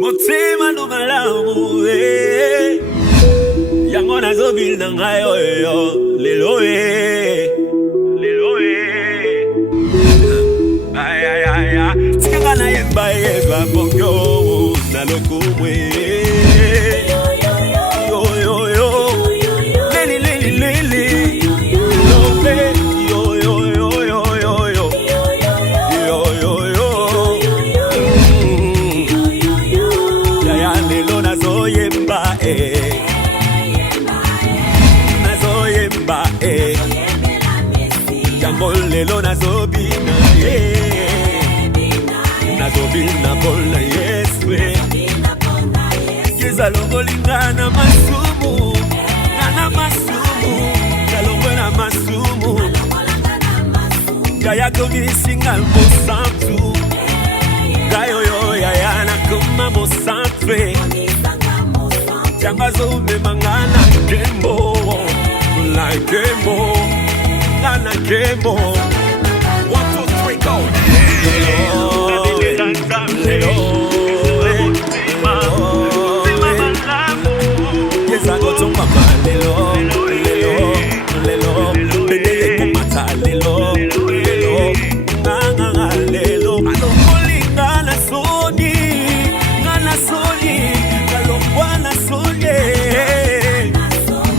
Motsima no malamu yango nazobil na ngai oyo lelo ay ay ay tika na yemba yeba bokyo na lokumwe lelo nazobina nazobina bona yeswe yezalongolingana masumu ngana masumu yalongwena masumu yayakomisinga mosantu gayoyo yayana kuma mosantre jangazomemangana kembo la kembo Nana Kemo 1, 2, 3, go! Yes, I go to Mama Lelo, Bedele Kumata Lelo, Nana Lelo, Alokolingana Soni, Nana Soni, Kalongwana Soni,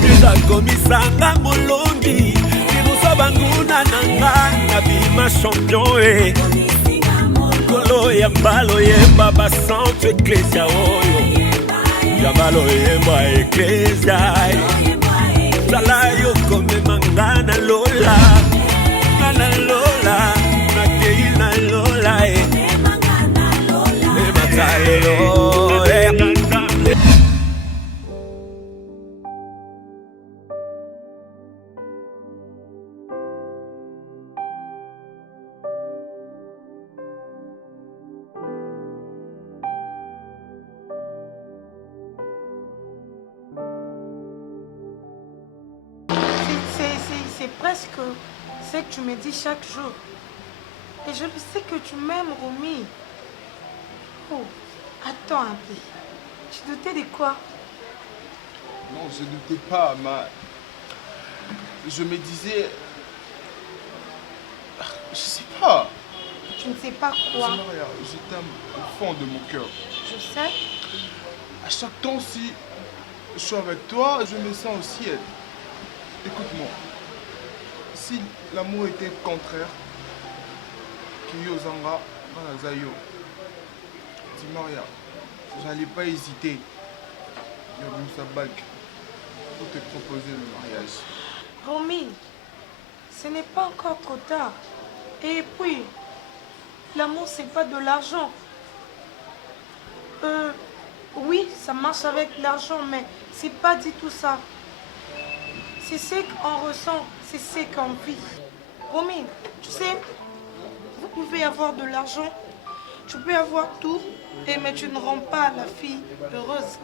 Yuza Komisanga Molongi. Banguna nanga nabima champion Kolo ya mbalo yemba basantu eklesia oyo Ya mbalo yemba eklesia Sala yo kome mangana lola Ngana lola Nakei na lola Ematale lola C'est presque ce que tu me dis chaque jour. Et je le sais que tu m'aimes, Romy. Oh, attends un peu. Tu doutais de quoi? Non, je ne doutais pas, mais je me disais... Je sais pas. Tu ne sais pas quoi? Je t'aime au fond de mon cœur. Je sais. À chaque temps, si je suis avec toi, je me sens au ciel. Écoute-moi. Si l'amour était contraire, Kiyozanga, Ganazayo, Timaria, j'allais pas hésiter, Yabou pour te proposer le mariage. Romy, ce n'est pas encore trop tard. Et puis, l'amour, c'est pas de l'argent. Oui, ça marche avec l'argent, mais c'est pas du tout ça. C'est ce qu'on ressent, c'est ce qu'on vit. Romy, tu sais, vous pouvez avoir de l'argent, tu peux avoir tout, mais tu ne rends pas la fille heureuse.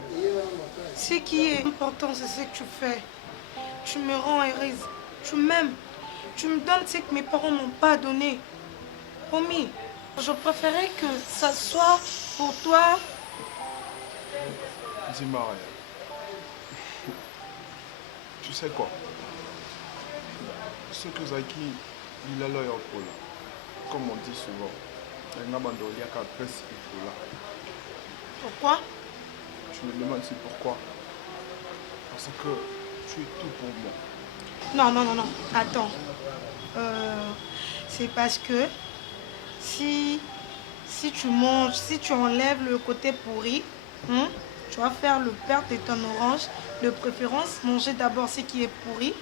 Ce qui est important, c'est ce que tu fais. Tu me rends heureuse, tu m'aimes, tu me donnes ce que mes parents m'ont pas donné. Romy, je préférais que ça soit pour toi. Dis-moi rien. Tu sais quoi? Ce que Zaki, il a l'œil au pôle. Comme on dit souvent, il y a un presse il là. Pourquoi? Tu me demandes si pourquoi? Parce que tu es tout pour moi. Non, non, non, non. Attends. C'est parce que si tu manges, si tu enlèves le côté pourri, tu vas faire le perte de ton orange. De préférence, manger d'abord ce qui est pourri.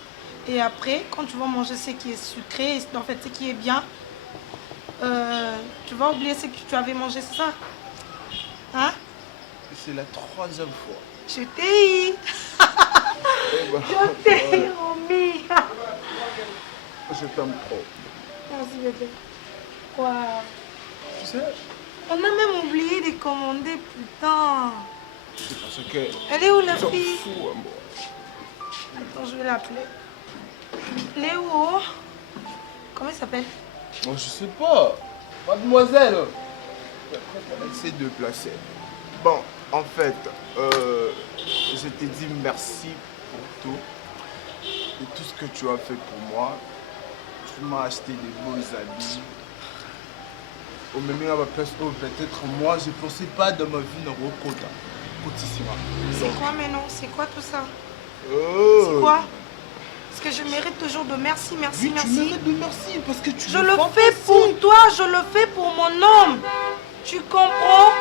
Et après, quand tu vas manger ce qui est sucré, en fait ce qui est bien, tu vas oublier ce que tu avais mangé, c'est ça? Hein? C'est la troisième fois. Je t'ai eu. Je t'ai eu, Romy. Je t'aime trop. Merci, bébé. Waouh. Tu sais? On a même oublié de commander, putain. C'est parce que... Elle est où la fille? Fou, moi. Attends, je vais l'appeler. Léo. Comment il s'appelle? Moi, je sais pas. Mademoiselle. Elle s'est déplacée. Bon, en fait, je te dis merci pour tout. Et tout ce que tu as fait pour moi. Tu m'as acheté des beaux habits. Au même moment, peut-être moi, je ne pensais pas de ma vie dans vos côtes. C'est quoi maintenant? C'est quoi tout ça? Oh. C'est quoi? Est-ce que je mérite toujours de merci, merci, Oui, merci? tu mérites de merci parce que tu Je le fais pour toi, je le fais pour mon homme. Tu comprends?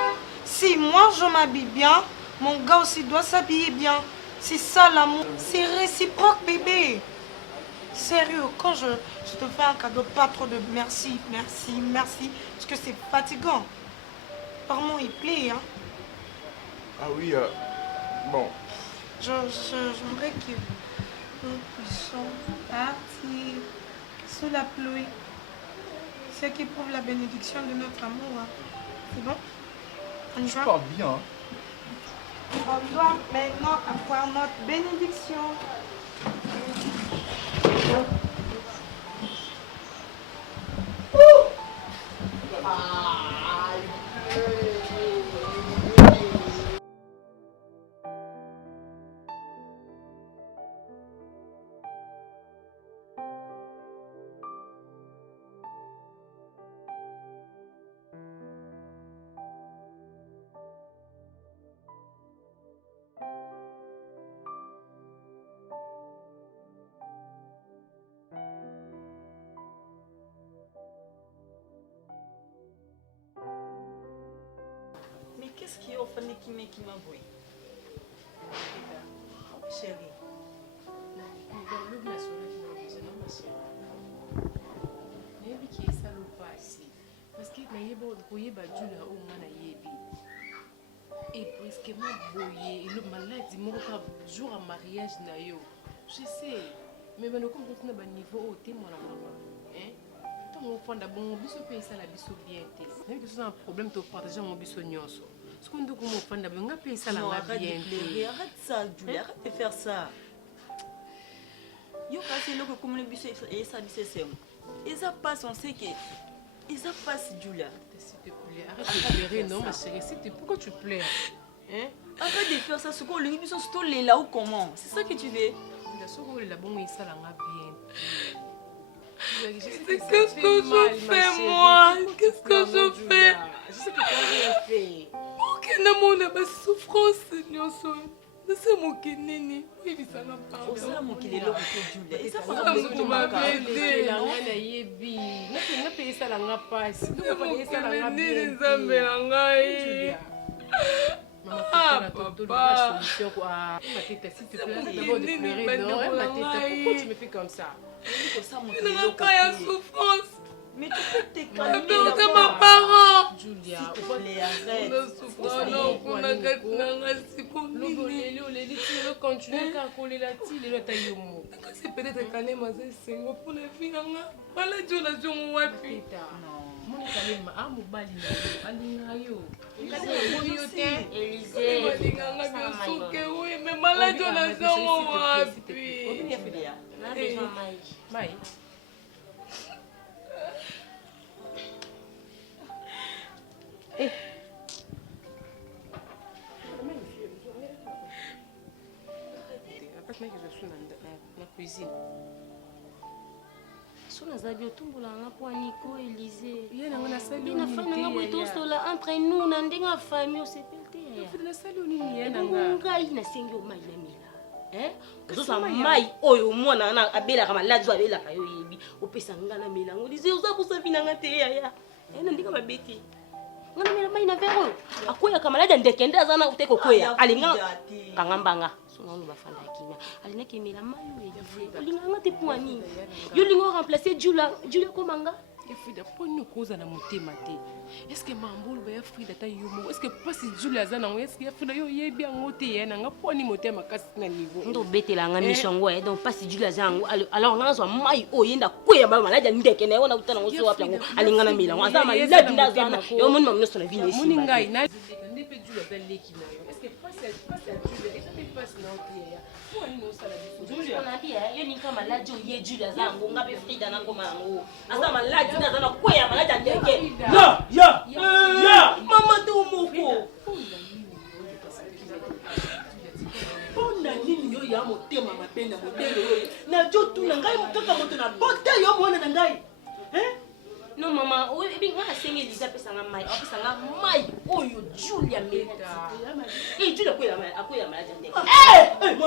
Si moi je m'habille bien, mon gars aussi doit s'habiller bien. C'est ça l'amour. C'est réciproque, bébé. Sérieux, quand je te fais un cadeau, pas trop de merci, merci, merci. Parce que c'est fatigant. Par moi, il plaît, hein. Ah oui, bon. J'aimerais que nous puissions partir sous la pluie. Ce qui prouve la bénédiction de notre amour. Hein. C'est bon? On y va? Pas bien. On doit maintenant avoir notre bénédiction. Mais qu'est-ce qui est au fond qui m'a voué? Chérie. Parce que na yeba boye ba dula o ngana yebi et brusquement boye et le maladie mon jour à mariage na yo je sais mais ben comme tout na ba niveau au témoin la maman hein tant on fonda bon biso paye ça la biso bien té même que c'est un problème to partager mon biso nyonso ce qu'on doit comme fonda ben nga paye ça la bien té arrête ça Julie, arrête de faire ça. Yo kasi le comme le biso et ça biso c'est et ça passe on sait que et ça passe Julia. S'il te plaît, arrête de pleurer, non ma chérie, pourquoi tu pleures? Hein? Arrête de faire ça, ce qu'on lui dit, c'est là ou comment? C'est ça que tu veux? Qu'est-ce que je fais moi? Qu'est-ce que je fais? Je sais que tu n'as rien fait. Aucun amour n'a pas de souffrance, Seigneur. C'est mon kinini. Oui, ça n'a pas. C'est ça mon kinini. Et ça ça m'a aidé. Ah, papa. Pourquoi tu me fais comme ça? Il n'a pas de souffrance. Mais tu peux te calmer. C'est ma parent. Julia, s'il te plaît, arrête. On a gâté continue à coller la tille et c'est peut-être calé, mais c'est pour les filles. Voilà, je l'ai dit, mon wapi. Mon calme, ah, mon bali, alinayo. Élisée. Oui, mais malade, je l'ai dit, mon wapi. Maï. Eh. Après que je suis dans la cuisine. Sona zabio tumbola nga po Nico Élisée. Yena ngana sali. Ina fana nga boito sola entre nous na ndenga famille o sepelte ya. Fina sali nini yena nga. Nga ina sengi o mai na mila. Ozosa mai oyo mwana na abela kama ladzo abela kayo yebi. Opesa nga na mila ngo Élisée oza busa fina nga te ya. Na ndinga mabeti. Ngana mila mai na vero. Akoya kama laja ndekende azana uteko koya. Alinga kangambanga. Sona no bafanda kimia. Alina kemela mai Élisée. Alinga nga te poani. Yo lingo remplacer Julia komanga. Frida, pour nous cause na motema te. Est-ce que Mamboul ba Frida ta yomo? Est-ce que pas si Julia za na est-ce que Frida yo yebi ngote ye na nga pour ni motema kasi na niveau. Ndo betela nga mission ngo donc pas si Julia za ngo alors nga zo mai o yenda kweya ba malaja ndeke na yona utana ngo so wapi ngo alingana mila ngo azama ladi ndazana yo moni mamno so na vini esi. Moni ngai na ndepe Julia za leki na yo. Est-ce que pas Julia est-ce que pas na ote ya? Julia na dia yo ni kama laji o ye Julia za ngo ngabe Frida na ngoma ngo. Azama ladi ndazana kweya malaja ndeke. Ya! Mama tu moko. motema mabe na modele oyo nazotuna ngai kaka moto na bota yo mwana na ngai. Non maman, ebi nga asengi Elisa apesanga mai oyo Julia meta. Julia akoya maladi ndeko.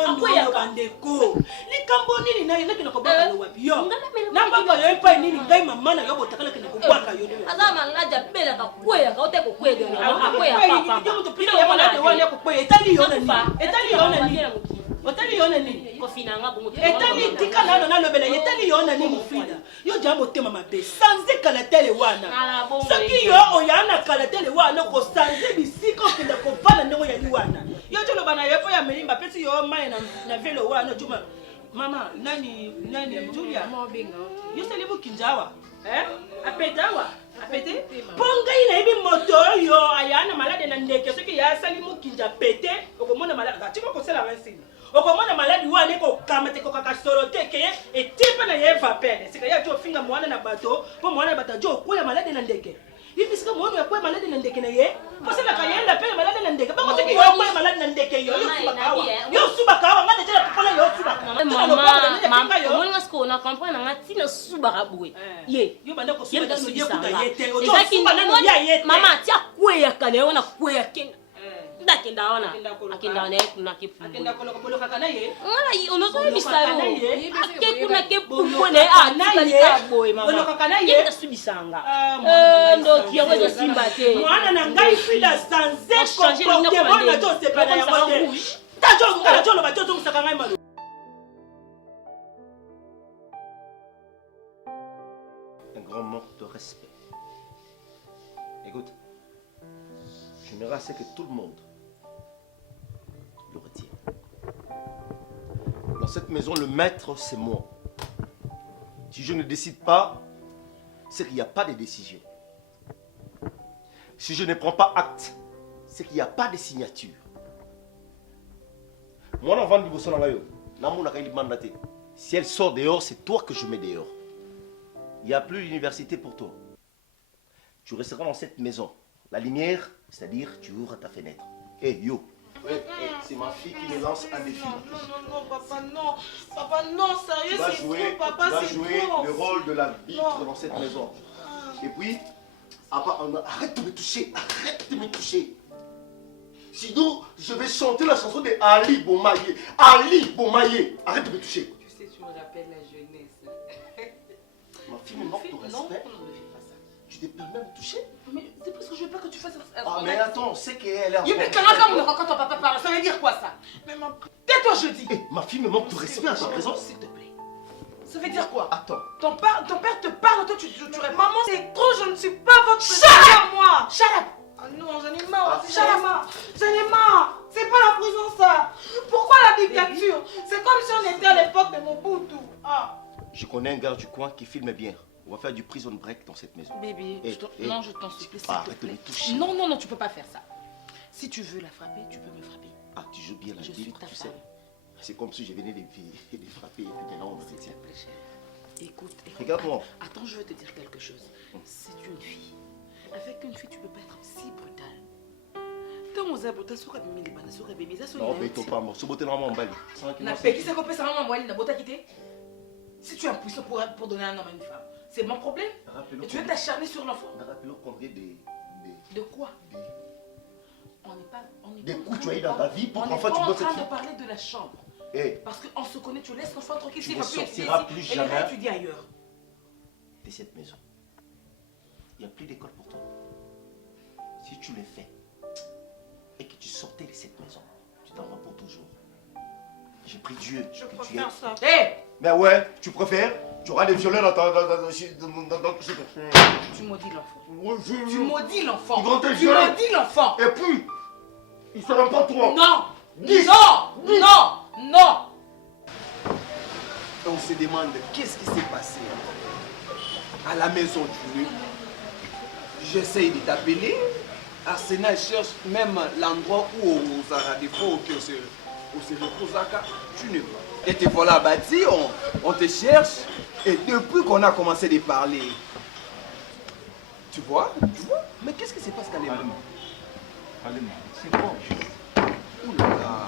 Akoya bandeko. Likambo nini na yena kina kobaka lo wapi yo? Na baba yo epa nini ngai mama na yo botakala kina kobaka yo. Aza maladi apela ka kwela ka ote ko kwela. Akoya papa. Yo ya maladi wale ko kwela. Etali yo nani? Etali yo nani? Otali yo nani? Kofinanga bongo. Etali tikala na lobela etali yo nani mufida. Yo jambo tema mabe. Sanze kala tele wana. Soki yo oyana kala tele wana ko sanze bisiko kenda ko fana ndongo ya wana. Yo tolo bana yepo ya melimba pesi yo mai na velo wana juma. Mama nani Julia? Yo salibu kinjawa. Apetawa. Apete? Ponga ina ibi moto yo ayana malade na ndeke soki ya salimu kinja pete okomona malade. Timo ko sala wansini. Okomona maladi wane ko kamate ko kakasolote ke etipa na yeva pele sika ya jo finga mwana na bato po mwana bata jo kwa maladi na ndeke hivi sika mwana ya kwa maladi na ndeke na ye po sala kayenda pele maladi na ndeke bako tiki yo kwa maladi na ndeke yo suba kawa ngade tela popola yo suba mama mwana sko na comprendre ngati na suba kabwe ye yo banda ko suba no ye kuta yete o jo suba na ya yete mama tia kweya kale wana kweya kenga Akenda ona kuna kipu. Akenda kolokoloka kana ye. Ngala onozo misayo. Akekuna kepumone tika boy mama. Kolokoloka kana ye. Yenda subisanga. Ndo kiawezo simba te. Mwana na ngai fida sanze comportement na to sepana ya mote. Tajo ngala jolo ba jozo musaka ngai malo. Un grand manque de respect. Écoute, j'aimerais assez que tout le monde le retire. Dans cette maison, le maître, c'est moi. Si je ne décide pas, c'est qu'il n'y a pas de décision. Si je ne prends pas acte, c'est qu'il n'y a pas de signature. Moi, on vend du bousson dans la Si elle sort dehors, c'est toi que je mets dehors. Il n'y a plus d'université pour toi. Tu resteras dans cette maison. La lumière, c'est-à-dire tu ouvres ta fenêtre. Hey, yo. C'est ma fille qui me lance un défi. Non, papa, non. Papa, non, sérieux, c'est trop, papa, tu vas jouer le rôle de l'arbitre dans cette maison. Et puis, arrête de me toucher. Arrête de me toucher. Sinon, je vais chanter la chanson de Ali Bomaye. Ali Bomaye. Arrête de me toucher. Tu sais, tu me rappelles la jeunesse. Ma fille me manque de respect. Tu te permets de me toucher? Mais c'est parce que je veux pas que tu fasses ça. Ah, mais attends, c'est qu'elle est en Mais quand ton papa parle, ça veut dire quoi ça? Mais ma... Tais-toi, je dis. Ma fille me manque de respect à sa présence. S'il te plaît. Ça veut dire quoi? Attends. Ton père te parle, toi tu réponds. Maman, c'est trop, je ne suis pas votre président, moi. Shut up. Ah non, j'en ai marre. J'en ai marre. C'est pas la prison, ça. Pourquoi la dictature? C'est comme si on était à l'époque de Mobutu. Ah. Je connais un gars du coin qui filme bien. On va faire du prison break dans cette maison. Bébé, non, je t'en supplie, s'il te arrête de plaît. me toucher. Non, tu peux pas faire ça. Si tu veux la frapper, tu peux me frapper. Ah, tu joues bien la Je suis ta tu femme. sais. C'est comme si je venais de frapper et puis maintenant on se S'il tient. te plaît, chérie. Écoute. Regarde-moi. Attends, je veux te dire quelque chose. C'est une fille. Avec une fille, tu peux pas être si brutal. Quand on a beau sur bébé, ça Non, mais toi pas moi. Ce beauté normalement en bali. Na peki c'est qu'on ça maman moi na bota quitter. Si tu es impuissant pour donner un homme à une femme, c'est mon problème. Et tu veux t'acharner sur l'enfant. Rappelons combien De quoi? On n'est pas. Des coups tu as eu dans ta vie pour qu'enfin tu bosses. On bosses est en cette train fille. de parler de la chambre. Hey, Parce qu'on se connaît, tu laisses l'enfant tranquille. tu Il ne va plus étudier sortiras ici. plus Elle va jamais étudier ailleurs. de cette maison. Il n'y a plus d'école pour toi. Si tu le fais et que tu sortais de cette maison, tu t'en vas pour toujours. J'ai pris Dieu Je que tu préfère es. ça. Hé! Mais ouais, tu préfères? Tu auras des violets dans Tu maudis l'enfant. Tu Tu maudis l'enfant. Ils vont te Tu violer. maudis l'enfant. Et puis, ils ne seront pas toi. Non! 10. Non! On se demande qu'est-ce qui s'est passé à la maison du lieu. J'essaye de t'appeler. Arsenal cherche même l'endroit où on a des fois que se repose à cas. Tu n'es pas. Et te voilà bâti, on te cherche. Et depuis qu'on a commencé de parler, tu vois? Mais qu'est-ce qui se passe, Kalema? C'est bon. Ouh là là.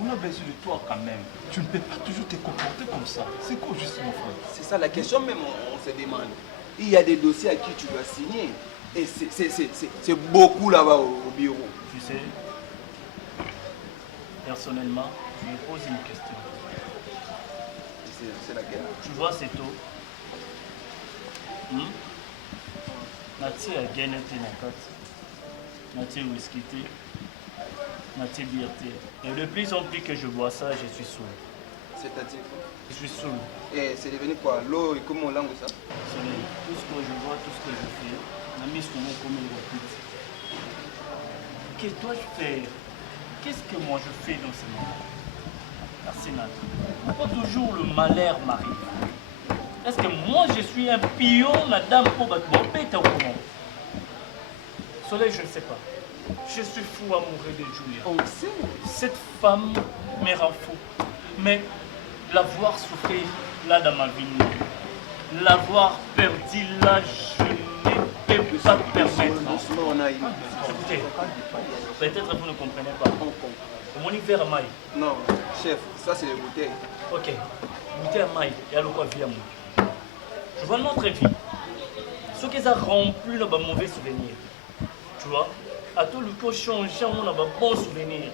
On a besoin de toi quand même. Tu ne peux pas toujours te comporter comme ça. C'est quoi juste mon frère? C'est ça la question même, on se demande. Il y a des dossiers à qui tu dois signer. Et c'est beaucoup là-bas au bureau. Tu sais, personnellement, je me pose une question. C'est laquelle? Tu vois, c'est tôt. Nati a gagné na kati. Nati whisky té. Nati bière té. Et de plus en plus que je bois ça, je suis saoul. C'est-à-dire quoi? Je suis saoul. Et c'est devenu quoi? L'eau et comment on langue ça? Soleil, tout ce que je vois, tout ce que je fais, la mise sur mon comme il répète. Que dois-je faire? Qu'est-ce que moi je fais dans ce moment? Arsenal. Pas toujours le malheur m'arrive. Est-ce que moi je suis un pion, madame, pour battre mon pète ou comment? Soleil, je ne sais pas. Je suis fou amoureux de Julia. On sait. Cette femme me rend fou. Mais la voir souffrir là dans ma vie, la voir perdu là, je ne peux pas permettre. Écoutez, peut-être vous ne comprenez pas. Mon hiver à maille. Non, chef, ça c'est les bouteilles. Ok, bouteille à maille, il y a le quoi vie à moi. Je vois notre vie. Ce qui a rempli nos mauvais souvenirs. Tu vois, à tout le coup, changeant, on a un bon souvenir.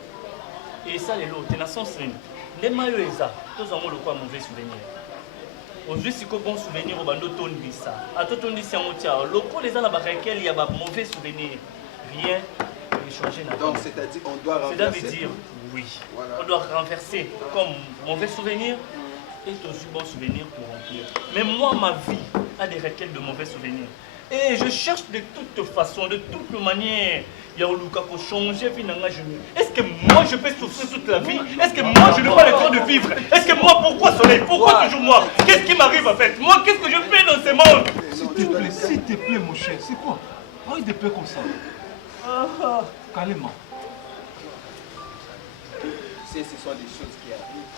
Et ça, les lots, t'es sens les maillots et ça, tous avons le quoi mauvais souvenir. Aujourd'hui, si bon souvenir, on va nous tourner ça. À tout on dit c'est un tiers. Le coup, les gens avec lesquels il y a un mauvais souvenir. Rien ne changer. Donc, c'est-à-dire qu'on doit renverser. C'est-à-dire dire, oui. Voilà. On doit renverser comme mauvais souvenir et aussi bon souvenir pour remplir. Mais moi, ma vie a des requêtes de mauvais souvenirs. Et je cherche de toute façon, de toute manière. Il y a un Lucas pour changer finalement. Est-ce que moi je peux souffrir toute la vie? Est-ce que moi je n'ai pas le temps de vivre? Est-ce que moi, pourquoi Soleil? Pourquoi toujours moi? Qu'est-ce qui m'arrive en fait? Moi, qu'est-ce que je fais dans ce monde? S'il te plaît, mon cher, c'est quoi? Arrête de pleurer comme ça. Calmement. Ce sont des choses qui arrivent.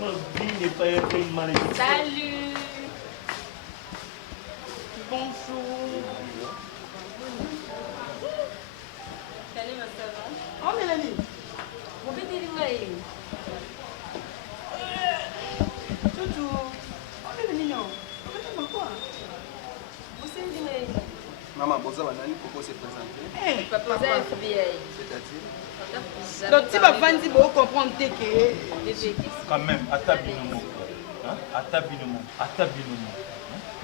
Ma vie n'est pas une malédiction. Salut. Bonjour. Salut ma soeur. Oh Mélanie. Mon bébé est là. Jojo. Oh Mélanie non. Comment quoi? Vous savez là. Maman, Boza Banani, pourquoi se présenter? Papa FBI. C'est-à-dire? Donc si papa dit bon comprendre que Quand même, à ta binomo. À ta binomo. À ta binomo.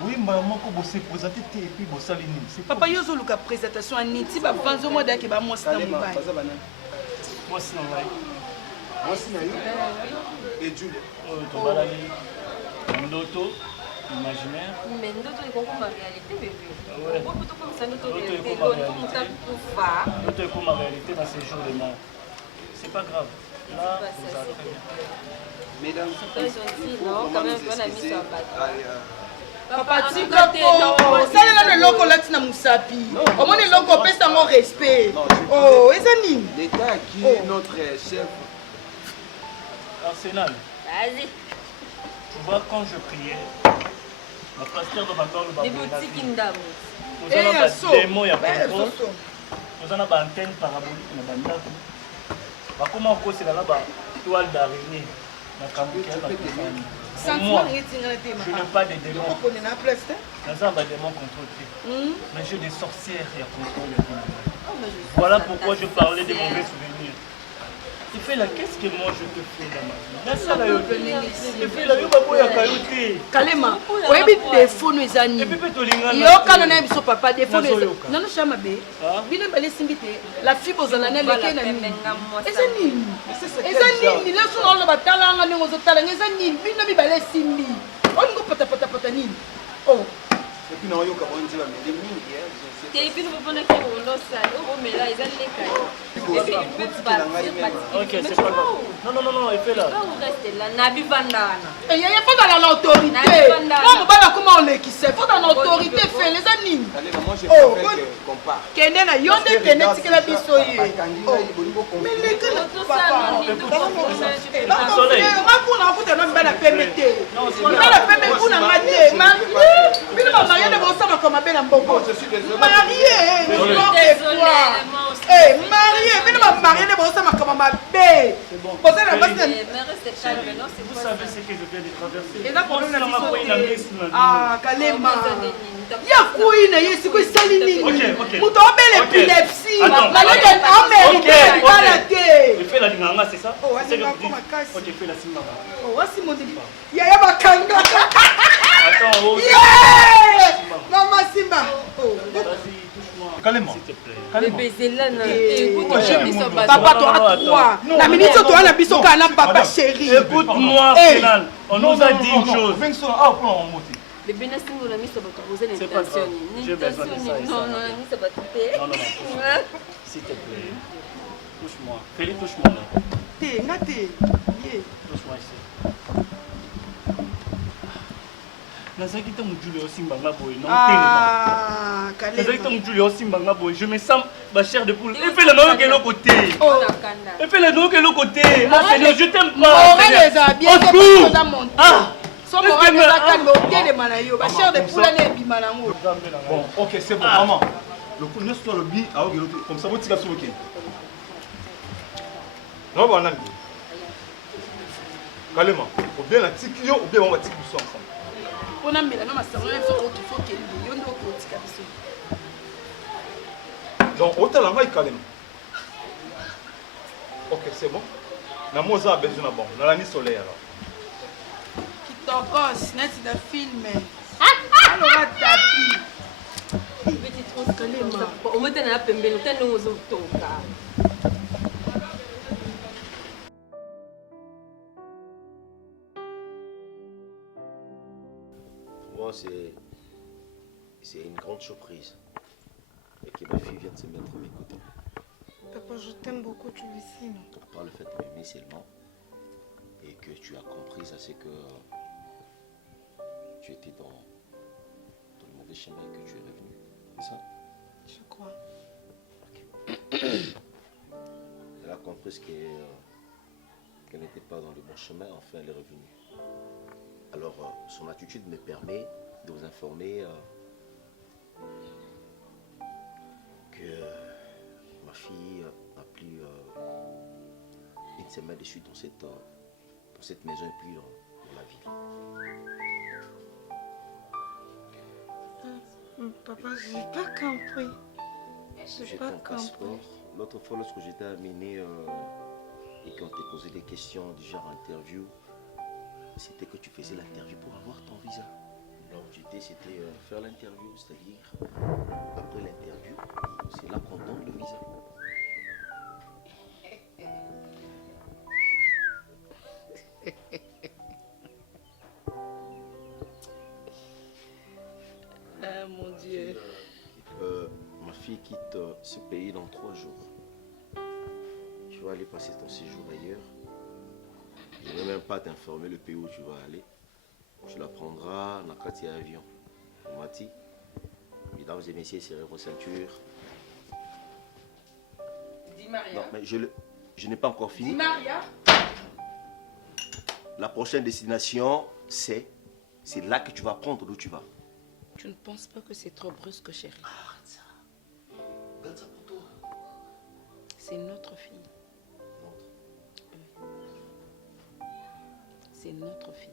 Oui, maman, quand vous se présentez, et puis vous salez. papa yozo luka présentation à Niti ba vanzo mo da ke ba mo sina mo ba. Boza Banani. Moi, c'est normal. Moi, c'est Nayo. Et Julia. Tobalali, Ndoto, imaginaire. Mais ndoto iko comme réalité bébé. Ouais. Pourquoi tu comme ça ndoto Ndoto réalité? iko ma L'autre réalité. comme ça pour faire. Ndoto iko ma réalité dans ces jours de mort. C'est pas grave. Là, Bah, vous ça, allez c'est très bien. Mesdames, Très gentil, non? Quand même, on a mis sur la batte. Papa tikoko. Salela le loko lati na musapi. Omone loko pesa mo respect. Oh, ezani. l'État qui est notre chef. Arsenal, Vas-y. tu vois, quand je priais, mon pasteur de Bandor, le Des boutiques indamu. nous avons pas des mots, il y a contrôle. Nous avons une antenne parabolique dans Bandor. Comment on c'est là-bas, toile d'araignée. Moi, je n'ai pas de démons. Nous avons des démons contrôlés. Mais j'ai des sorcières qui contrôlent les démons. Voilà pourquoi je parlais des mauvais souvenirs. Tu fais là, qu'est-ce que moi je te fais dans ma vie? Tu fais là, Kalema, oyebi défaut no ezani. Yo kana na biso papa défaut no ezani. Nano chama be. Bino bale simbite. La fille bozana na leke na nini. Ezani. Ezani, leso na batala nga ningo zotala ezani. Bino bi bale simbi. Ongo pata pata pata nini. Oh. Et puis non, yo ka bonzi ba meli mingi hein. Et puis nous pouvons faire un dossier. Mais là, ils ont les cailloux. Et puis une petite partie. Ok, c'est pas grave. Non, il fait là. Vous restez là. Nabi Bandana. Et il faut dans l'autorité. Moi, je vais comment on l'équisse. Il faut dans l'autorité. Fais les animes. Moi, je préfère qu'on part. Kende na yonde kende tikela biso ye. Mais les gars, Tout ça, nous dit tout ça. Soleil. ma kuna kuta no mbala pemete. Mbala pemete kuna mate. Ma bino ba marié de bosama comme abela mbongo. Marié, Désolé, moi aussi. marié, bino ba marié de bosama comme maman B. C'est bon. Vous savez, Mais restez calme, non, c'est Vous quoi savez ce que je viens de traverser. Et là, pour nous, la vie. Ah, Kalema. Ya kuina yesi ko sali nini. Muto obele épilepsie. Malade américain bala te. Je fais la linganga, c'est ça? Oh, c'est alinganga comme casse. OK, fais la simba. Oh, wasi mon début. Ya bakanga. Attends, oh. Maman Simba. Oh, vas-y, touche-moi. Calme-moi. S'il te plaît. Le baiser là, écoute, papa, toi à toi. La minute où toi, la biso kana papa chéri. Écoute-moi, Félan. On nous a dit une chose. le bénassi on a mis sur votre posé C'est pas grave. l'intention. J'ai besoin de ça. Non, non, ni ça va tout. Non, s'il te plaît. Touche-moi. Félix, touche-moi là. Touche-moi ici. Nazaki ta mujuli osimba nga boy non Ah, Nazaki ta mujuli osimba nga boy. Je me sens ma chair de poule. Et fais la noix quel côté. Et fais la noix quel côté. Ah Seigneur, je t'aime pas. Morel les a bien fait dans mon ah. Son morel les a calme au pied de manayo. Ma chair de poule n'est bimanango. Bon, OK, c'est bon maman. Le coup ne soit le bi à comme ça vous tika sur OK. Non bon nani. Calme-moi. Ou bien la tikio ou bien on va tirer ensemble. On a mis la maman ça on a fait autre faut qu'elle y on doit tika biso. Donc autant la maille calme. OK, c'est bon. Na moza besoin na bon. Na la nuit soleil alors. Kitokos net de film. Alors tapi. Petit trop calme. Au moins t'as pembé, t'as nous aux toka. Moi, c'est une grande surprise. Et que ma fille vient de se mettre à mes côtés. Papa, je t'aime beaucoup, tu le sais, non? À part le fait de m'aimer seulement. Et que tu as compris, ça c'est que tu étais dans le mauvais chemin et que tu es revenu. C'est ça? Je crois. Ok. Elle a compris qu'elle n'était pas dans le bon chemin, enfin elle est revenue. Alors, son attitude me permet de vous informer que ma fille a pris une semaine de suite dans cette maison et puis dans la ville. Papa, je n'ai pas compris. J'ai ton passeport. L'autre fois, lorsque j'étais amené et qu'on t'a posé des questions du genre interview, c'était que tu faisais l'interview pour avoir ton visa. L'objectif c'était faire l'interview, c'est-à-dire après l'interview, c'est là qu'on donne le visa. Ah mon Dieu. Ma fille quitte ce pays dans 3 jours. Tu vas aller passer ton séjour ailleurs. Je ne vais même pas t'informer le pays où tu vas aller. Tu la prendras dans le avion. Mati, mesdames et messieurs, serrez vos ceintures. Dis Maria. Non, mais je n'ai pas encore fini. Dis Maria. La prochaine destination, c'est là que tu vas prendre d'où tu vas. Tu ne penses pas que c'est trop brusque, chérie? Arrête ça. Garde ça pour toi. C'est notre fille. C'est notre fille.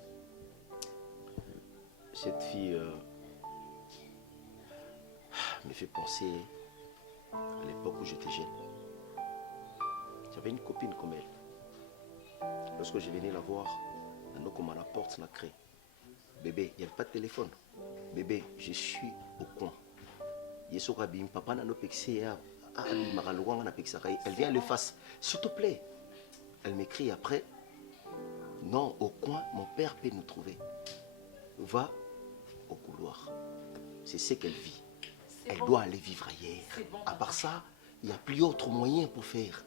Cette fille me fait penser à l'époque où j'étais jeune. J'avais une copine comme elle. Lorsque je venais la voir, elle nous comme à la porte, ça l'a créé. Bébé, il n'y avait pas de téléphone. Bébé, je suis au coin. Papa n'a pas elle vient le face. S'il te plaît. Elle m'écrit après. Non, au coin, mon père peut nous trouver. Va au couloir. C'est ce qu'elle vit. Elle doit aller vivre ailleurs. À part ça, il n'y a plus autre moyen pour faire.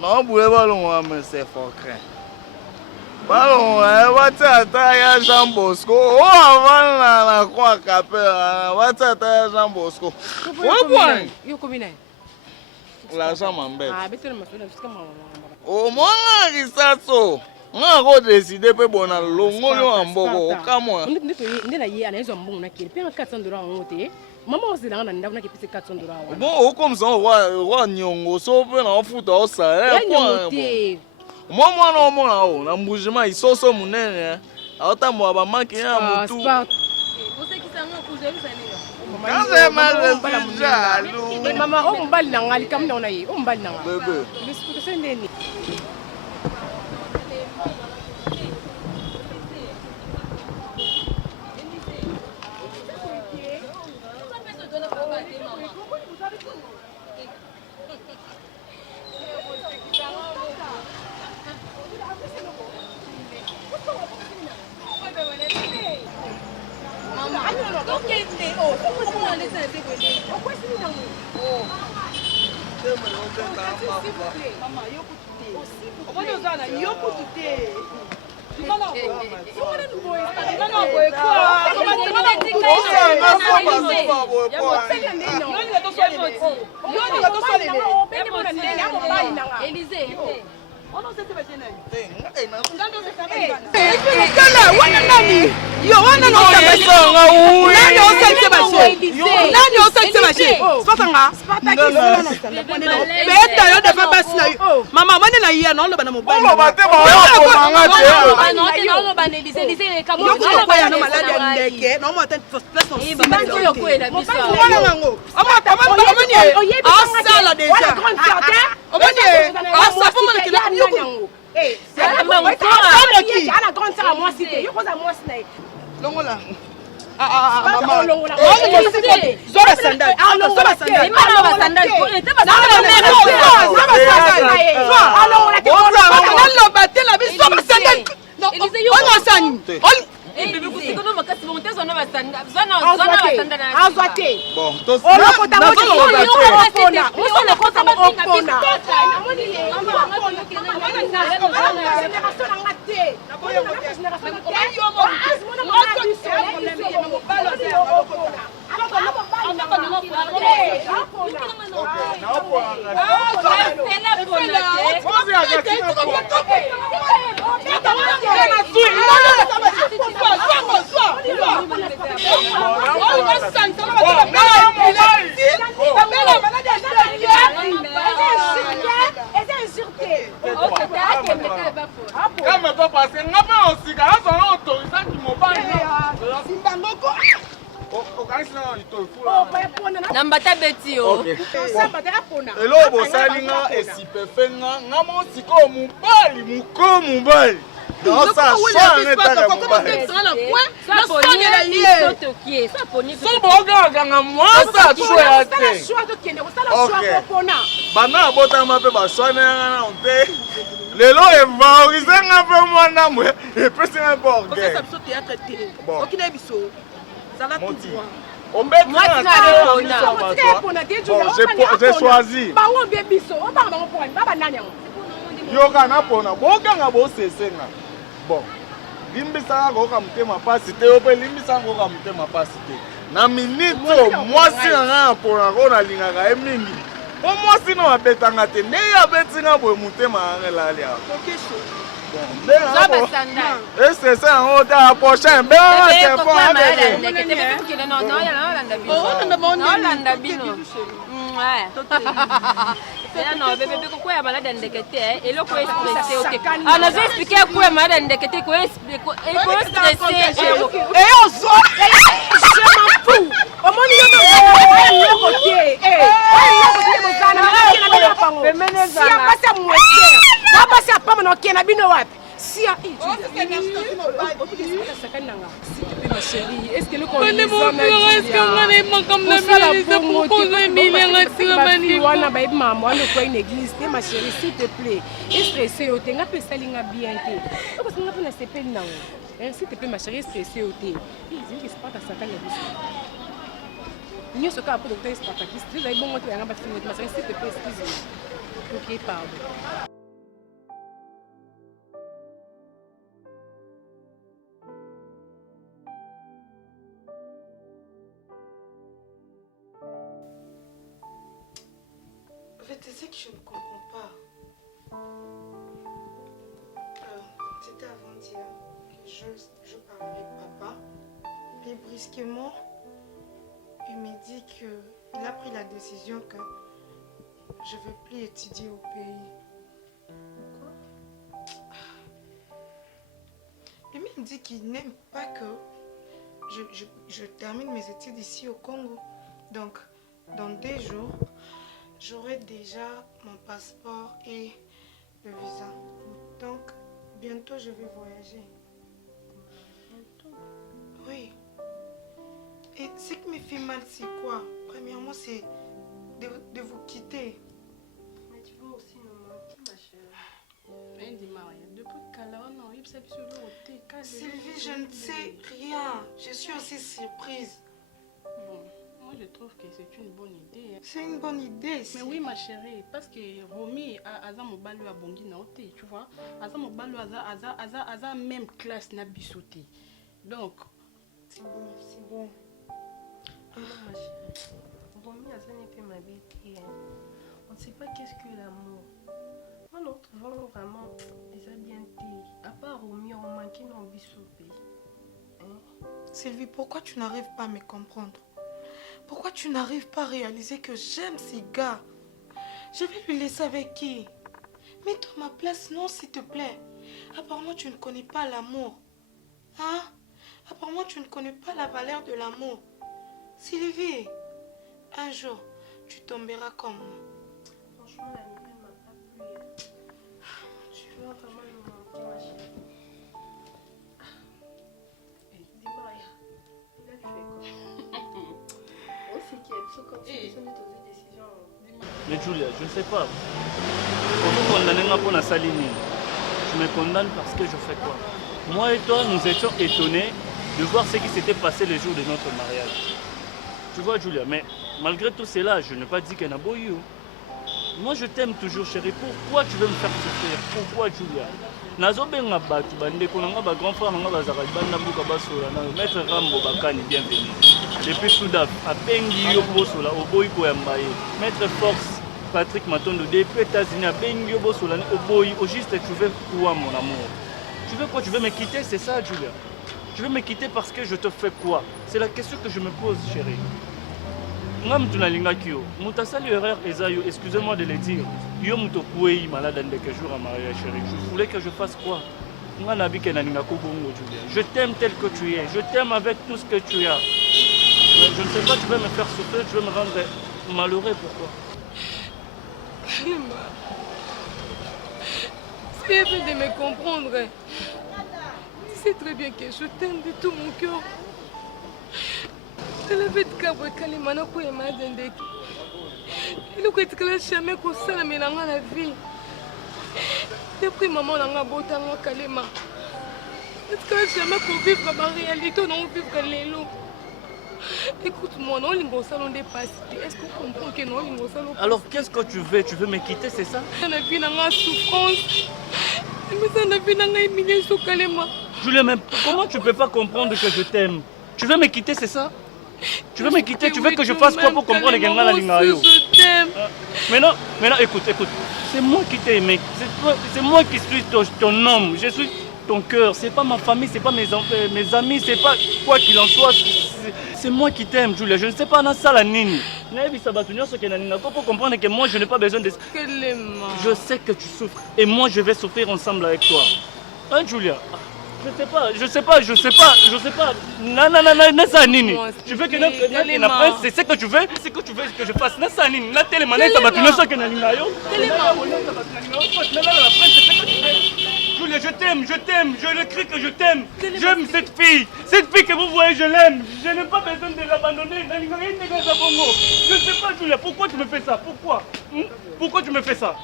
Non, vous voulez pas le moi, mais c'est fort craint. Pardon, ya Jean Bosco. Oh, avant la croix capelle, Jean Bosco. Yo combien? L'argent m'embête. Ah, mais tu ne m'as pas dit Oh, moi, Risato. Moi, je décidé de bon à l'ongo en bogo. Comment? On est là, on bon, on a qui paye $400 en côté. Maman, on s'est là, on a qui paye $400. Bon, comme ça, on nyongo, sauf un foot au salaire. Moi, non, un mouvement, il sort son monnaie. Autant moi, ma manque un tout. Vous savez qui s'en va pour Jérusalem? Quand c'est mal, je suis jaloux. Maman, on balle dans la cam dans la vie. On balle dans la bébé. Mais c'est né. Nambata beti yo. Elo bosalinga esipefenga ngamo siko mubali mukomubali. Nossa sonne taka mubali. Soboga mwasa chwete. Bana bota mape baswane na onte. Lelo evaurise nga pe mwana mwe. Epesi nga borge. Bon. J'ai choisi. Yoga pona. Boga bo sesenga. Bon. Limbisa ngoka mtema pasite ope limbisa ngoka mtema pasite. Na minito mwasi nga pona kona lingaka emingi. O mwasi no abetanga te ne abetinga boye mutema ngela lia. C'est ça, on a prochain. Ben, c'est bon. Non, bébé, pourquoi il y a malade d'indéquité et le quoi stressé ok. Ah, nous expliquer pourquoi malade d'indéquité quoi stressé et on se je m'en fous. Au moins il y a un côté. Si a passé moi va passer pas mon ok na bino wapi. Si a ma chérie, est-ce que le est-ce que on est comme maman, on est une église, ma chérie, s'il te plaît. Et stressé au thé, on peut salir bien thé. Parce qu'on a fait un CP non. S'il te plaît, ma chérie, stressé au thé. Il dit que c'est pas ta sacan la vie. Nous sommes capables de faire Spartacus. Vous avez bon montrer à ma chérie, s'il te plaît, excusez-moi. Ok, pardon. tu sais que je ne comprends pas. C'était avant-hier que je parlais avec papa. Et brusquement, il m'a dit qu'il a pris la décision que je ne vais plus étudier au pays. Pourquoi? Il m'a dit qu'il n'aime pas que je termine mes études ici au Congo. Donc, dans 2 jours, j'aurai déjà mon passeport et le visa. Donc, bientôt je vais voyager. Bientôt? Oui. Et ce qui me fait mal, c'est quoi? Premièrement, c'est de vous quitter. Mais tu vas aussi me manquer, ma chérie. Sylvie, je ne sais rien. Je suis aussi surprise. Bon, moi je trouve que c'est une bonne idée. C'est une bonne idée. Mais oui, ma chérie, parce que Romy a Mobalu a bongi na ote, tu vois. Aza Mobalu a même classe na bisoté. Donc, c'est bon, c'est bon. Ma chérie, Romy a fait ma bête. On ne sait pas qu'est-ce que l'amour. Moi, nous trouvons vraiment des habiletés. À part Romy, on manque dans le bisopé. Sylvie, pourquoi tu n'arrives pas à me comprendre? Pourquoi tu n'arrives pas à réaliser que j'aime ces gars? Je vais lui laisser avec qui? Mets-toi à ma place, non, s'il te plaît. Apparemment, tu ne connais pas l'amour. Hein? Apparemment, tu ne connais pas la valeur de l'amour. Sylvie, un jour, tu tomberas comme moi. Franchement, la nouvelle m'a pas plu. Tu vas vraiment me manquer, ma chérie. Dis-moi, il a fait quoi? Aussi qui est comme si tu as des décisions. Mais Julia, je ne sais pas. Pour condamner ma bonne Saline, je me condamne parce que je fais quoi? Moi et toi, nous étions étonnés de voir ce qui s'était passé le jour de notre mariage. Tu vois, Julia, mais malgré tout cela, je n'ai pas dit qu'elle n'a beau eu. Moi, je t'aime toujours, chérie. Pourquoi tu veux me faire souffrir? Pourquoi, Julia? Nazobenga batu bande konanga ba grand frère nanga bazaka banda mbuka basola na maître Rambo bakani bienvenue. Depuis Soudaf abengi yo bosola oboyi ko yambaye. Maître Force Patrick Matondo depuis États-Unis abengi yo bosola oboyi au juste tu veux quoi mon amour? Tu veux quoi? Tu veux me quitter? C'est ça, Julia? Tu veux me quitter parce que je te fais quoi? C'est la question que je me pose, chérie. Excusez-moi de le dire. Malade dans quelques jours à mariage, chérie. Je voulais que je fasse quoi? Je t'aime tel que tu es. Je t'aime avec tout ce que tu as. Je ne sais pas, tu veux me faire souffrir, tu veux me rendre malheureux. Pourquoi? c'est peu de me comprendre. Tu sais très bien que je t'aime de tout mon cœur. Je l'avais dit qu'après Kalimana pour Emma Dendek. Il nous dit que la jamais qu'on s'en a mélangé la vie. Depuis maman n'a pas beau temps Kalima. Est-ce que jamais qu'on vive la réalité ou non vivre les lots? Écoute-moi, non, les salon dépassé. Est-ce qu'on comprend que non, les salon? Alors qu'est-ce que tu veux? Tu veux me quitter, c'est ça? On a vu la souffrance. Mais on a vu la humiliation Kalima. Julia, mais comment tu peux pas comprendre que je t'aime? Tu veux me quitter, c'est ça? Tu veux me quitter? Tu veux que je fasse quoi pour comprendre que je t'aime? Maintenant, écoute. C'est moi qui t'ai aimé. C'est moi qui suis ton homme. Je suis ton cœur. C'est pas ma famille, c'est pas mes amis, c'est pas quoi qu'il en soit. C'est moi qui t'aime, Julia. Je ne sais pas dans ça la nini. Pour comprendre que moi je n'ai pas besoin de. Je sais que tu souffres. Et moi je vais souffrir ensemble avec toi. Hein, Julia? Je sais pas. Non, ça nini. Tu veux que notre c'est ce que tu veux? C'est que tu veux que je fasse. Non, ça nini. Na télé manette ça que Julia, je t'aime. Je le crie que je t'aime. J'aime cette fille. Cette fille que vous voyez, je l'aime. Je n'ai pas besoin de l'abandonner. Je ne sais pas, Julia, pourquoi tu me fais ça? Pourquoi tu me fais ça?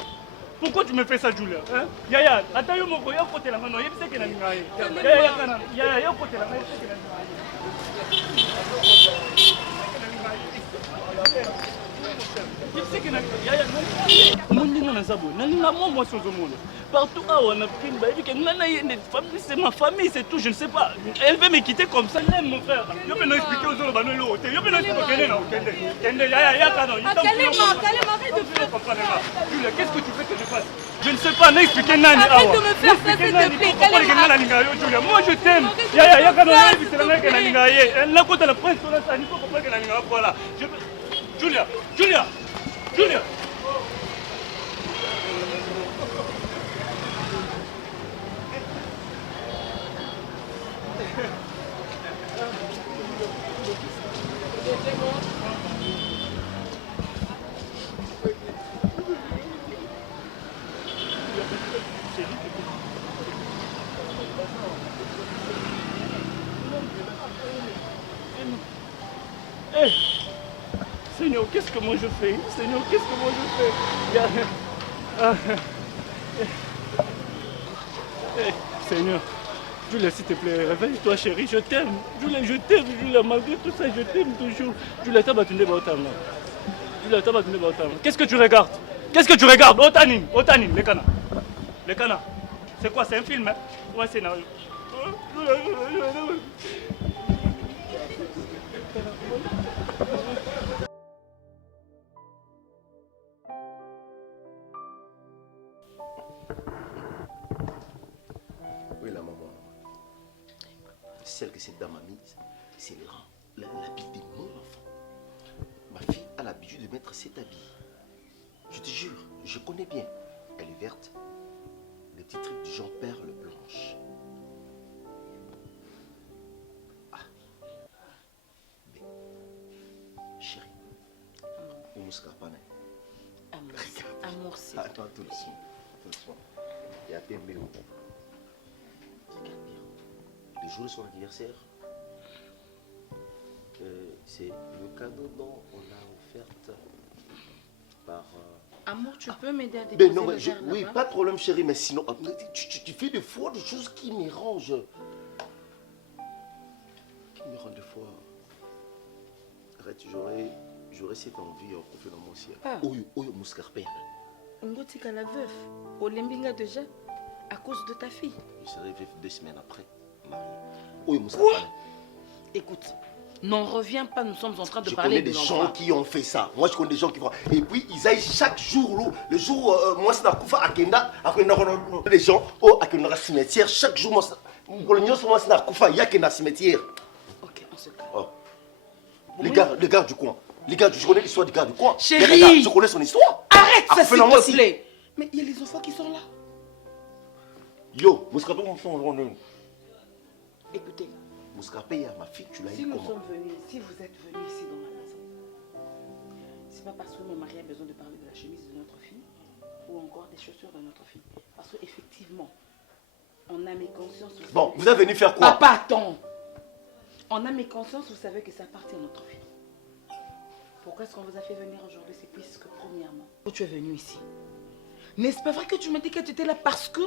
Pourquoi tu me fais ça, Julia? Hein? Yaya, attends, yo moko, yo côté la main, il sait qu'il a n'ingaye. Yaya, yo côté la main, il sait qu'il a n'ingaye. Il sait que partout on a pris une baby que c'est ma famille, c'est tout, je ne sais pas. Elle veut me quitter comme ça, elle mon frère. Je peux nous expliquer aux autres, je peux nous expliquer Julia, qu'est-ce que tu veux que je fasse? Je ne sais pas, n'expliquer Nani. Arrête de me faire ça, s'il te plaît. Julia, moi je t'aime. Julia, Julia, Julia. Hey, Seigneur, qu'est-ce que moi je fais? Seigneur, qu'est-ce que moi je fais? Hey, Seigneur, Julia, s'il te plaît, réveille-toi, chérie, je t'aime. Julia, Julia, malgré tout ça, je t'aime toujours. Julia, t'as battu Baotama. Julia, t'as battu Baotama. Qu'est-ce que tu regardes? Qu'est-ce que tu regardes? Otanim, les canards. Les canards. C'est quoi? C'est un film, hein? Ouais, c'est scénario. Oui, la maman. Celle que cette dame a mise, c'est l'habit de mon enfant. Ma fille a l'habitude de mettre cet habit. Je te jure, je connais bien. Elle est verte. Les petits trucs du genre perle blanche. Ah. Mais, chérie, on ne se pas. Amour, c'est... Attends, tout doucement. Il y a bien mieux. Regarde bien. Le jour de son anniversaire, c'est le cadeau dont on l'a offerte par... Amour, tu peux m'aider à Mais déposer non, le verre oui, là-bas? pas de problème, chérie, mais sinon, tu fais des fois des choses qui me rangent. Qui me rendent des fois. Arrête, j'aurais cette envie en confinement aussi. Oyo Mouscarpé. Ngotika la veuve, Olembinga déjà, à cause de ta fille. Je serai veuve 2 semaines après, marié. Oyo Mouscarpé. Écoute, n'en reviens pas, nous sommes en train de je parler connais de des l'endroit. gens qui ont fait ça. Moi, je connais des gens qui font. Et puis, ils aillent chaque jour, le jour, moi, c'est Koufa Akenda, les gens, Akenda cimetière, chaque jour, moi, c'est Koufa, il y a Akenda cimetière. Ok, on se calme. Oh. Les gars du coin. Les gars, je connais l'histoire du gars du coin. Chérie, je connais son histoire. Arrête ça, s'il te plaît. Mais il y a les enfants qui sont là. Yo, Mouscarpé, mon frère, écoutez. Mouscarpé, ma fille, tu l'as eu Si comment? nous sommes venus, si vous êtes venus ici dans ma maison, c'est pas parce que mon mari a besoin de parler de la chemise de notre fille ou encore des chaussures de notre fille. Parce qu'effectivement, on a mes consciences. Bon, vous êtes venu faire quoi? Papa, attends. On a mes consciences, vous savez que ça appartient à notre fille. Pourquoi est-ce qu'on vous a fait venir aujourd'hui? C'est puisque, premièrement, tu es venu ici. N'est-ce pas vrai que tu m'as dit que tu étais là parce que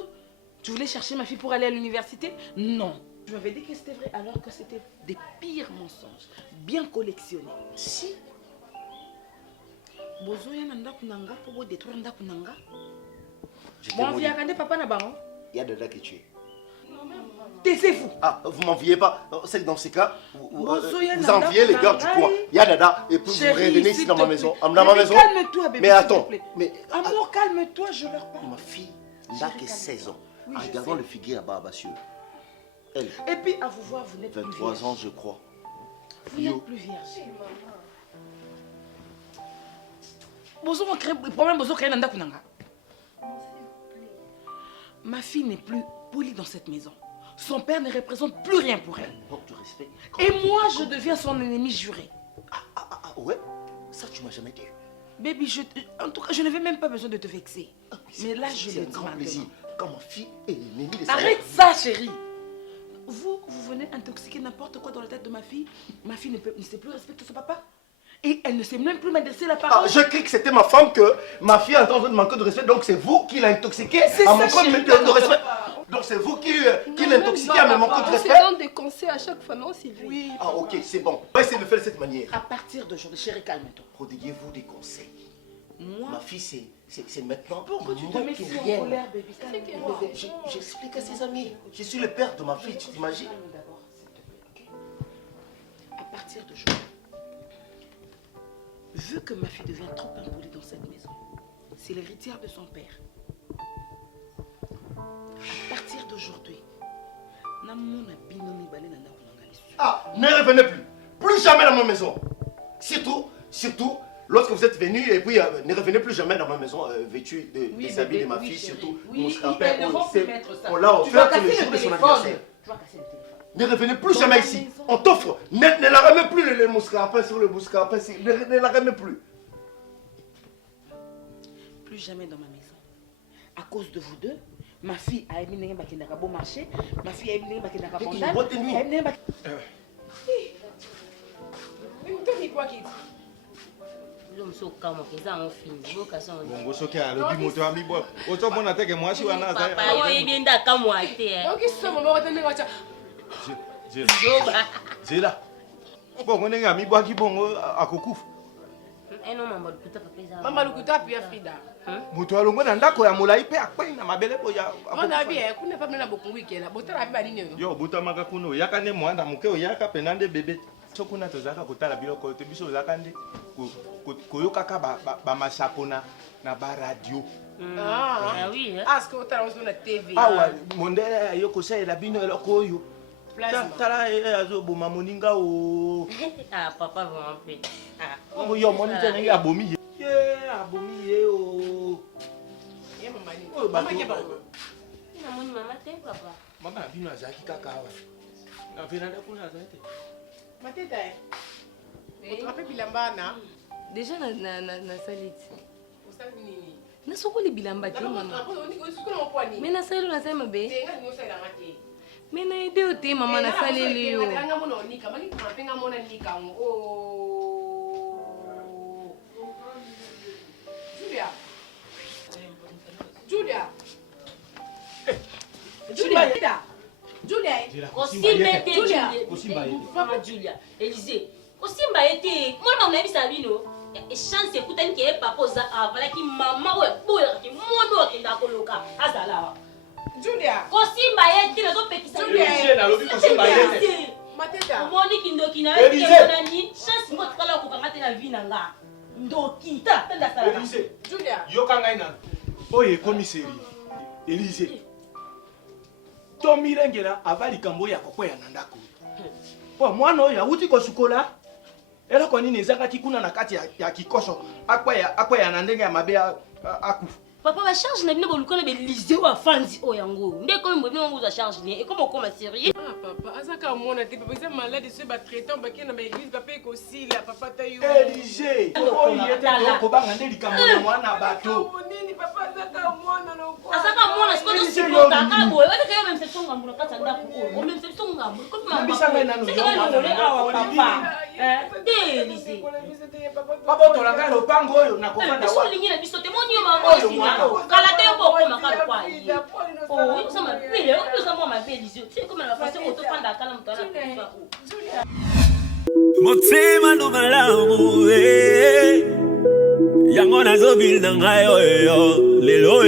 tu voulais chercher ma fille pour aller à l'université? Non. Tu m'avais dit que c'était vrai alors que c'était des pires mensonges, bien collectionnés. Si. Bozo yana ndaku nanga pour détruire ndaku nanga. Bon, on vient quand papa na baron. Il y a dedans que tu es. C'est fou. Ah, vous m'enviez pas. C'est que dans ces cas, vous enviez les gars du coin. Il y a dada et puis vous revenez ici dans ma maison. Dans ma maison. Calme-toi, bébé. Mais attends. Mais amour, calme-toi, je leur parle. Ma fille n'a que 16 ans. En regardant le figuier à Barbassieux. Elle. Et puis à vous voir, vous n'êtes plus vierge. 23 ans, je crois. Vous n'êtes plus vierge. Bozo va créer le problème. Bozo créer nanda kunanga. Ma fille n'est plus polie dans cette maison. Son père ne représente plus rien pour elle. Donc tu respectes. Et moi, je deviens son ennemi juré. Ouais. Ça, tu m'as jamais dit. Baby, en tout cas, je n'avais même pas besoin de te vexer. Mais là, je le dis grand plaisir. Quand ma fille est l'ennemi de sa mère. Arrête ça, chérie. Vous venez intoxiquer n'importe quoi dans la tête de ma fille. Ma fille ne sait plus respecter son papa. Et elle ne sait même plus m'adresser la parole. Je crie que c'était ma femme, que ma fille est en train de manquer de respect, donc c'est vous qui l'a intoxiquée. C'est ça, chérie, de respect. Donc c'est vous qui l'intoxiquez à me manquer de On se respect? donne des conseils à chaque fois, non, Sylvie? Oui. Ah ok, c'est bon. On va essayer de faire de cette manière. À partir d'aujourd'hui, chérie, calme-toi. Prodiguez-vous des conseils. Moi, Ma fille, c'est maintenant. pourquoi tu te moi mets qui si en vienne. colère, baby? Calme-toi. J'explique à ses amis. Je suis le père de ma fille, tu t'imagines? Calme d'abord, s'il te plaît, ok? À partir d'aujourd'hui, vu que ma fille devient trop impolie dans cette maison, c'est l'héritière de son père. À partir d'aujourd'hui, Ah, ne revenez plus. Plus jamais dans ma maison. Surtout, lorsque vous êtes venu et puis ne revenez plus jamais dans ma maison vêtu des habits de ma fille, surtout mon scrapin. On l'a offert le jour de son anniversaire. Tu vas casser le téléphone. Ne revenez plus jamais ici. On t'offre. Ne la remets plus le mouscarapin sur le mouscarapin. Ne la remets plus. Plus jamais dans ma maison. À cause de vous deux, ma fille a aimé n'importe qui n'a pas beau marché. Ma fille a aimé n'importe qui n'a pas condamné. Boîte de nuit. bongo soki alobi moto amibo ozomona teke mwasi wana zela bongo ndenge amibwaki bongo akokufa Mama Lukuta puis Frida. moto alongo na ndako ya molai mpe akwei na mabele boya Wana bien, kuna pas na beaucoup week-end. Botala bi nini yo? yo obutamaka kuna oyaka nde mwana moke oyaka pena nde bebe so kuna tozalaka kotala biloko te biso ozalaka nde koyokaka bamasapo na baradio Ah oui. Ah, ce que vous avez sur la TV. awa mondele ayo kosalela bino eloko oyo tala azoboma moninga o papa vraiment fait. yo moni te ndenge abomi ye abomi ye o Ye mama ni. oyo Mama ke ba. Namoni mama te papa. mama ya bino azalaki kaka awa na veranda kuna azali te Mateta eh. On rappelle bilamba na. Déjà na saliti. Osali nini? Nasokoli bilamba te mama. Mais nasali nasali mabe. Tenga ni osala ngate. Mais na aide o te mama nasaleli yo. Nga mona onika, mali kuma penga mona nika ngo. Julia. Julia. Julia. Julia. Kosimba Papa Julia. Élysée. Kosimba était. Moi on a vu ça bino. Et chance écoutani que papa oza avala ki mama we boya ki mono kenda koloka azala. Julia. Kosimba était nazo pekisa. Julia na lobi kosimba était. Mateta. Omoni kindoki na ye nani chance ngo tikala ko kangate na vie nanga. Ndoki ta tanda sala. Élysée. Julia. yoka ngai na oyo ekomi seri Élysée tomirengela ava likambo oyo akokwea na ndako po mwana oyo awuti kosukola eloko nini ezalaki kuna na kati ya kikoso akwea na ndenge ya mabe akufa Papa va charge na bino boluka na belisé wa fanzi oyango. Ndeko mbo bino ngo za charge ni et comment comment sérieux? Ah papa, azaka mona te papa, c'est malade ce ba traitant ba kena ba église ba pe ko sila papa tayo. Élysée oyo yete ko banga nde likambo na mwana bato. Nini papa azaka mona no ko. Azaka mona siko to supporta abo. Wala kayo même section ngambo kata ndako ko. Même section ngambo ko mama. Bisanga nanu yo papa. Élysée. Papa tolanga lopango oyo nakofanda wa. Biso lingina biso te moni yo mama sina. Kala te ko koma kala kwa yi. Oh, oui, ça m'a pile. On peut savoir ma belle Élysée. Tu sais comment la façon auto panda kala mutana kufa. Motsema no malamu yango nazobil na ngai oyo lelo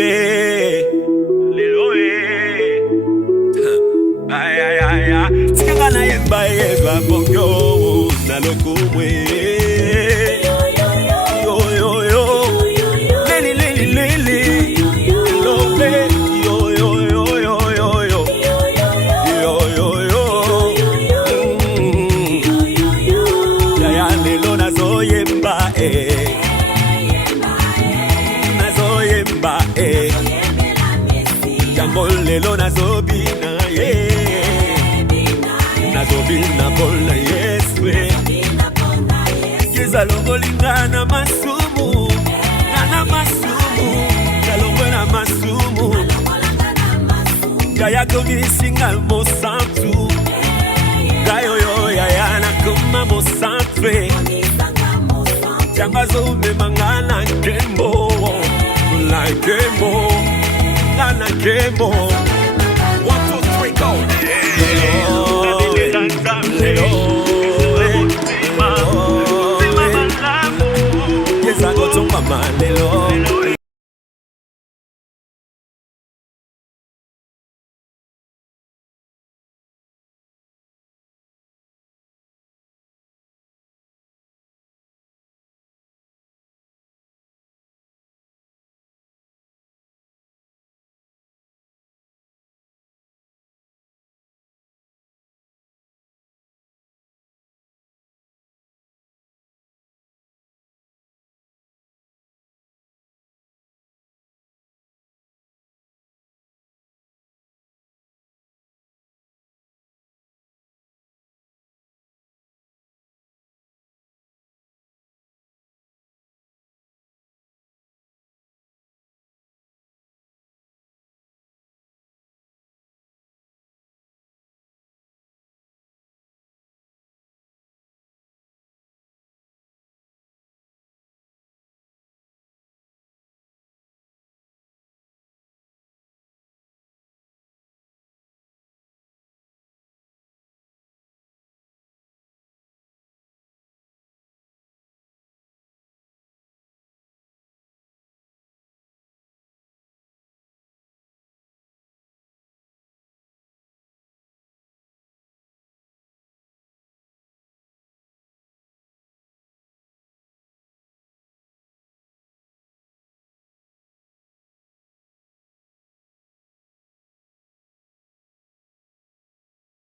ay ay ay tikanga na yemba bongo na lokumwe lelo nazobina nazobina mpona Yesu yezalongolinga na masumu nalongwe na masumu yayakomisinga mosantu gayoyo yaya nakoma mosantre yangazomemanga na nkembo na nkembo mama